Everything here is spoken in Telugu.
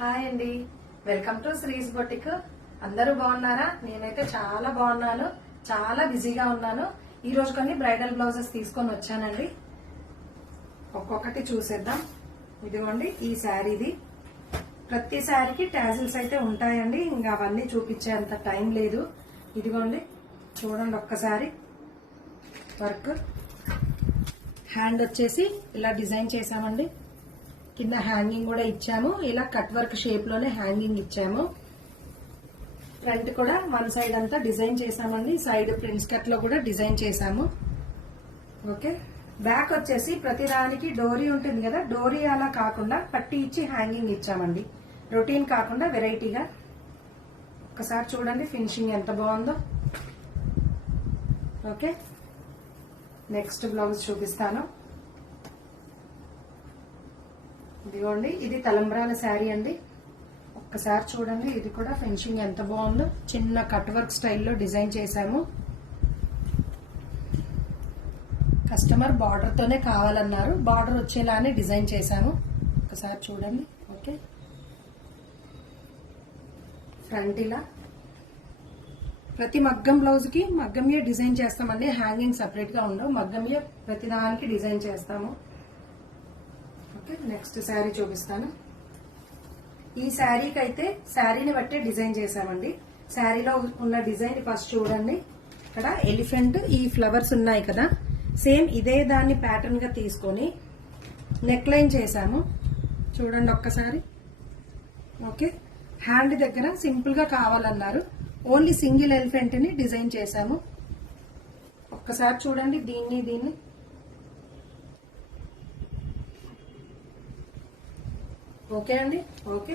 హాయ్ అండి, వెల్కమ్ టు శ్రీస్ బొటిక్. అందరూ బాగున్నారా? నేనైతే చాలా బాగున్నాను. చాలా బిజీగా ఉన్నాను. ఈ రోజు కొన్ని బ్రైడల్ బ్లౌజెస్ తీసుకొని వచ్చానండి. ఒక్కొక్కటి చూసేద్దాం. ఇదిగోండి, ఈ శారీది. ప్రతి శారీకి టాజిల్స్ అయితే ఉంటాయండి. ఇంకా అవన్నీ చూపించేంత టైం లేదు. ఇదిగోండి, చూడండి ఒక్కసారి. వర్క్ హ్యాండ్ వచ్చేసి ఇలా డిజైన్ చేసామండి. కింద హ్యాంగింగ్ కూడా ఇచ్చాము. ఇలా కట్ వర్క్ షేప్ లోనే హ్యాంగింగ్ ఇచ్చాము. ఫ్రంట్ కూడా వన్ సైడ్ అంతా డిజైన్ చేసామండి. సైడ్ ప్రిన్స్ కట్ లో కూడా డిజైన్ చేసాము. ఓకే, బ్యాక్ వచ్చేసి ప్రతి దానికి డోరీ ఉంటుంది కదా, డోరీ అలా కాకుండా పట్టి ఇచ్చి హ్యాంగింగ్ ఇచ్చామండి. రొటీన్ కాకుండా వెరైటీగా. ఒకసారి చూడండి ఫినిషింగ్ ఎంత బాగుందో. ఓకే, నెక్స్ట్ బ్లౌజ్ చూపిస్తాను. ఇదిగోండి, ఇది తలంబ్రాల శారీ అండి. ఒక్కసారి చూడండి, ఇది కూడా ఫినిషింగ్ ఎంత బాగుందో. చిన్న కట్ వర్క్ స్టైల్లో డిజైన్ చేశాము. కస్టమర్ బార్డర్ తోనే కావాలన్నారు. బార్డర్ వచ్చేలానే డిజైన్ చేశాము. ఒకసారి చూడండి. ఓకే, ఫ్రంట్ ఇలా ప్రతి మగ్గం బ్లౌజ్ కి మగ్గంయే డిజైన్ చేస్తామండి. హ్యాంగింగ్ సపరేట్ గా ఉండవు. మగ్గంయే ప్రతి దానికి డిజైన్ చేస్తాము. నెక్స్ట్ శారీ చూపిస్తాను. ఈ శారీకి అయితే శారీని బట్టే డిజైన్ చేసామండి. శారీలో ఉన్న డిజైన్ ఫస్ట్ చూడండి. ఇక్కడ ఎలిఫెంట్, ఈ ఫ్లవర్స్ ఉన్నాయి కదా, సేమ్ ఇదే దాన్ని ప్యాటర్న్ గా తీసుకొని నెక్ లైన్ చేసాము. చూడండి ఒక్కసారి. ఓకే, హ్యాండ్ దగ్గర సింపుల్ గా కావాలన్నారు. ఓన్లీ సింగిల్ ఎలిఫెంట్ ని డిజైన్ చేసాము. ఒక్కసారి చూడండి దీన్ని. ఓకే అండి. ఓకే.